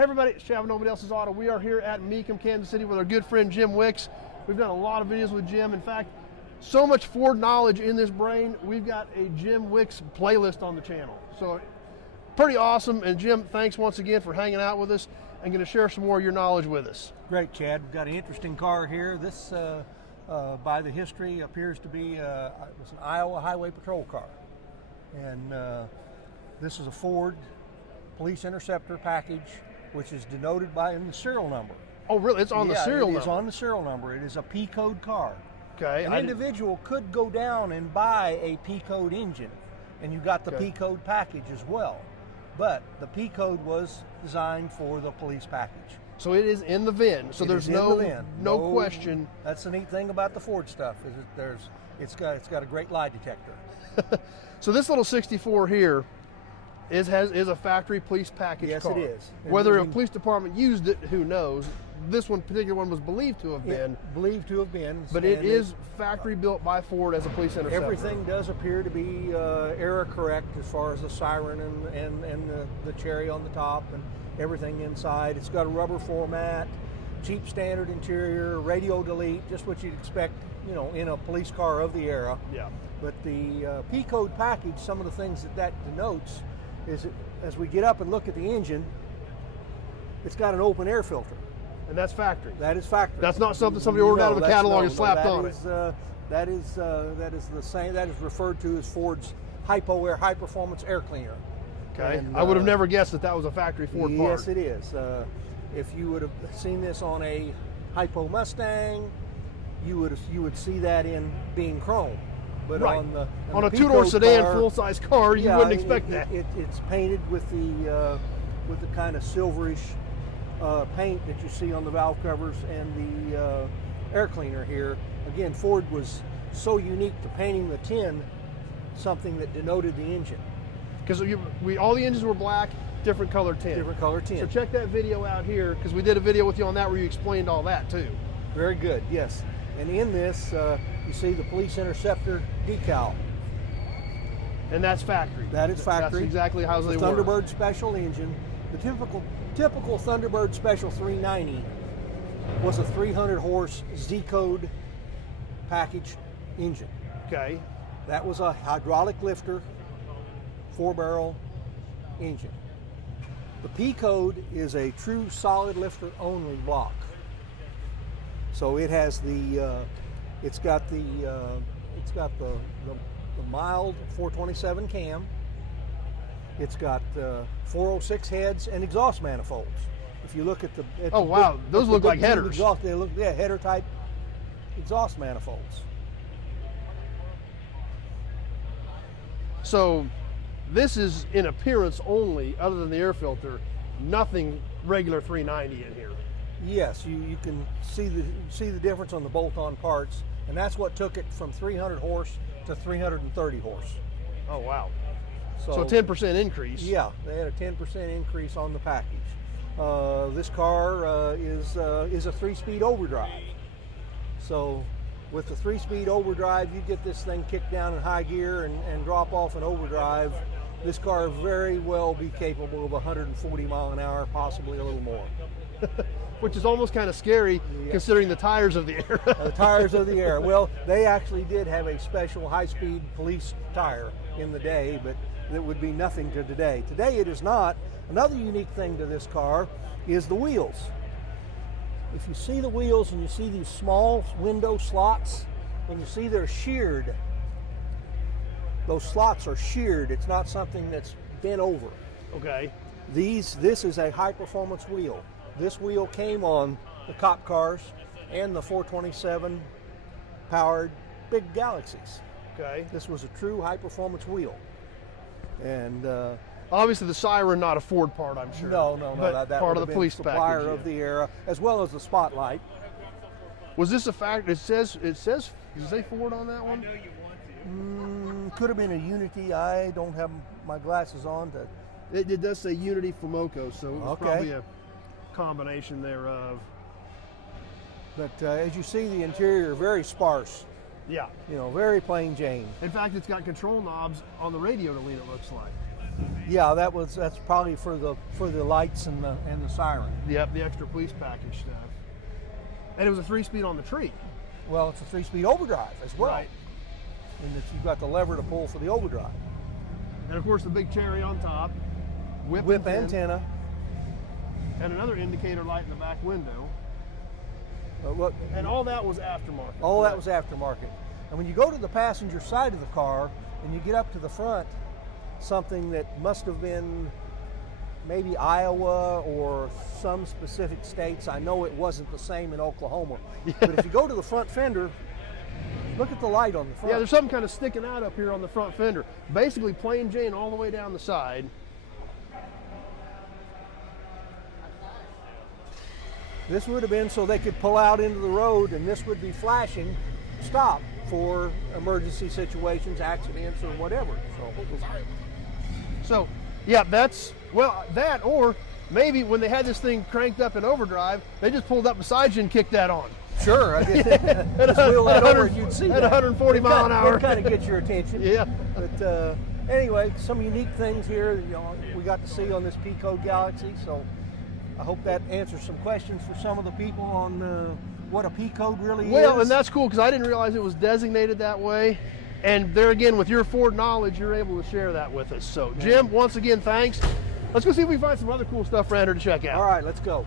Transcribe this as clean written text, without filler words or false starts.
Hey everybody, it's Chad, Nobody Else's Auto. We are here at Mecum, Kansas City with our good friend Jim Wicks. We've done a lot of videos with Jim. In fact, so much Ford knowledge in this brain, we've got a Jim Wicks playlist on the channel. So pretty awesome. And Jim, thanks once again for hanging out with us and going to share some more of your knowledge with us. Great, Chad. We've got an interesting car here. This, by the history, appears to be it was an Iowa Highway Patrol car. And this is a Ford Police Interceptor package, which is denoted by the serial number. Oh, really? It's on the serial number? It is on the serial number. It is a P-code car. Okay. An individual could go down and buy a P-code engine, and you got the P-code package as well. But the P-code was designed for the police package. So it is in the VIN. So there's no question. That's the neat thing about the Ford stuff is it's got a great lie detector. So this little 64 here is a factory police package car. Yes, it is. Whether a police department used it, who knows? This particular one was believed to have been. Believed to have been. But it is factory built by Ford as a police interceptor. Everything does appear to be error correct as far as the siren and the cherry on the top and everything inside. It's got a rubber floor mat, cheap standard interior, radio delete, just what you'd expect, you know, in a police car of the era. Yeah. But the P-code package, some of the things that denotes is that as we get up and look at the engine, it's got an open air filter. And that's factory. That is factory. That's not something somebody ordered out of a catalog and slapped on it. That is the same. That is referred to as Ford's Hypo Air High Performance Air Cleaner. Okay. And, I would have never guessed that was a factory Ford part. Yes, it is. If you would have seen this on a Hypo Mustang, you would see that in being chrome. But right. on a two-door sedan full-size car, you wouldn't expect that. It's painted with the kind of silverish paint that you see on the valve covers and the air cleaner here. Again, Ford was so unique to painting the tin something that denoted the engine. Because all the engines were black, different color tin. Different color tin. So check that video out here, because we did a video with you on that where you explained all that too. Very good, yes. And in this, you see the Police Interceptor decal. And that's factory. That is factory. That's exactly how they work. Thunderbird Special engine. The typical Thunderbird Special 390 was a 300 horse Z-code package engine. Okay. That was a hydraulic lifter, 4-barrel engine. The P-code is a true solid lifter only block. So it has it's got the mild 427 cam. It's got 406 heads and exhaust manifolds. If you look at the wow, those look like headers. They look header type exhaust manifolds. So this is in appearance only, other than the air filter, nothing regular 390 in here. Yes, you can see the difference on the bolt-on parts, and that's what took it from 300 horse to 330 horse. Oh wow! So a 10% increase. Yeah, they had a 10% increase on the package. This car is a 3-speed overdrive. So with the 3-speed overdrive, you get this thing kicked down in high gear and drop off in overdrive. This car very well be capable of 140 mile an hour, possibly a little more. Which is almost kind of scary, considering the tires of the era. The tires of the era. Well, they actually did have a special high-speed police tire in the day, but it would be nothing to today. Today it is not. Another unique thing to this car is the wheels. If you see the wheels and you see these small window slots, and you see they're sheared, those slots are sheared. It's not something that's bent over. Okay. This is a high-performance wheel. This wheel came on the cop cars and the 427 powered big Galaxies. Okay. This was a true high-performance wheel. And obviously the siren not a Ford part, I'm sure. No. But that part of the been police supplier package, of the era, as well as the spotlight. Was this a factory? It says. Does it say Ford on that one? Could have been a Unity. I don't have my glasses on. It does say Unity for Moco, so it was Okay. probably a combination thereof. But as you see, the interior very sparse. Yeah. You know, very plain Jane. In fact, it's got control knobs on the radio to lean, it looks like. Yeah, that's probably for the lights and the siren. Yep, the extra police package stuff. And it was a 3-speed on the tree. Well, it's a 3-speed overdrive as well. Right. And that you've got the lever to pull for the overdrive. And of course the big cherry on top. Whip antenna. And another indicator light in the back window. Look, And all that was aftermarket. all that was aftermarket. And when you go to the passenger side of the car and you get up to the front, something that must have been maybe Iowa or some specific states. I know it wasn't the same in Oklahoma. But if you go to the front fender, look at the light on the front. Yeah, there's something kind of sticking out up here on the front fender. Basically plain Jane all the way down the side. This would have been so they could pull out into the road, and this would be flashing stop for emergency situations, accidents, or whatever. So, yeah, that's, well, that, or maybe when they had this thing cranked up in overdrive, they just pulled up beside you and kicked that on. Sure, I guess just wheel that over and you'd see at that. 140 mile an hour. It kind of gets your attention. Yeah. But anyway, some unique things here, you know, we got to see on this P-Code Galaxy. So I hope that answers some questions for some of the people on what a P-Code really is. Well, and that's cool because I didn't realize it was designated that way. And there again, with your Ford knowledge, you're able to share that with us. So, Jim, once again, thanks. Let's go see if we can find some other cool stuff around here to check out. All right, let's go.